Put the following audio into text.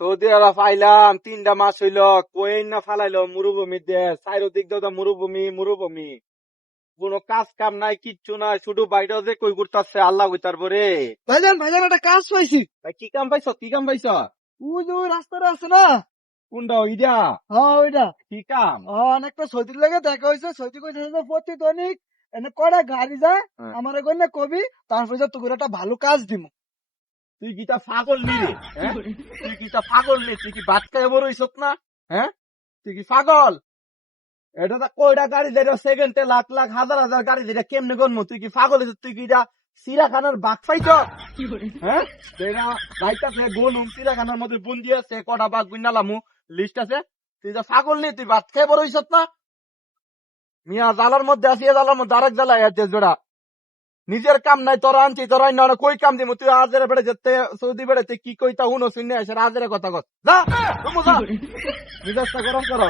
Saudi আরব আইলাম 3টা মাস হইল, কই না ফালাইলো মরুভূমির দেশ, চারিদিক দিয়ে মরুভূমি মরুভূমি, কোনো কাজ কাম নাই, কিচ্ছু নাই, শুধু বাইরে যে কই ঘুরতাছে আল্লাহ কইতার পরে। ভাইজান ভাইজান একটা কাজ পাইছি। ভাই কি কাম পাইছ, কি কাম পাইছ? ওই যে ওই রাস্তাটা আছে না, কোনটা ইডা? হ্যাঁ ওইটা। কি কাম? অনেকটা সৌদির লাগে দেখা হয়েছে, সৌদি কইছে যে প্রতিদিন এনে কয়টা গাড়ি যায়, হ্যাঁ। আমার কইলে কবি, তারপরে যে তোকে একটা ভালো কাজ দিব। তুই কি তা পাগল নি রে? হ্যাঁ? তুই কি তা পাগল নি? তুই কি ভাত খাই বড় হইছত না? হ্যাঁ, তুই কি পাগল? এটা তো কয়টা গাড়ি দেয় সেকেন্ডে, লাখ লাখ হাজার হাজার গাড়ি দেয়, কেমনে গনমু? তুই কি পাগল হইছ? তুই কি এটা চিড়াখানার বাঘ পাইছ? হ্যাঁ, যেটা রাইতাছে গনুম চিড়াখানার মধ্যে বন্দি আছে, কটা বাঘ গুনালামু লিস্ট আছে। তুই যা পাগল নি? তুই ভাত খাই বড় হইছত না? মিয়া জালার মধ্যে আছি, এ জালার মধ্যে আরেক জ্বালা আছে জোড়া। নিজের কাম নাই, তোরা আনছি, তোরা না কই কাম দিব? তুই আজের বেড়ে যেতে সৌদি বেড়েতে কি কইতা হুনো শুনে আসে আজের কথা কর, যা তুমি যা, নিজেরটা গরম করো।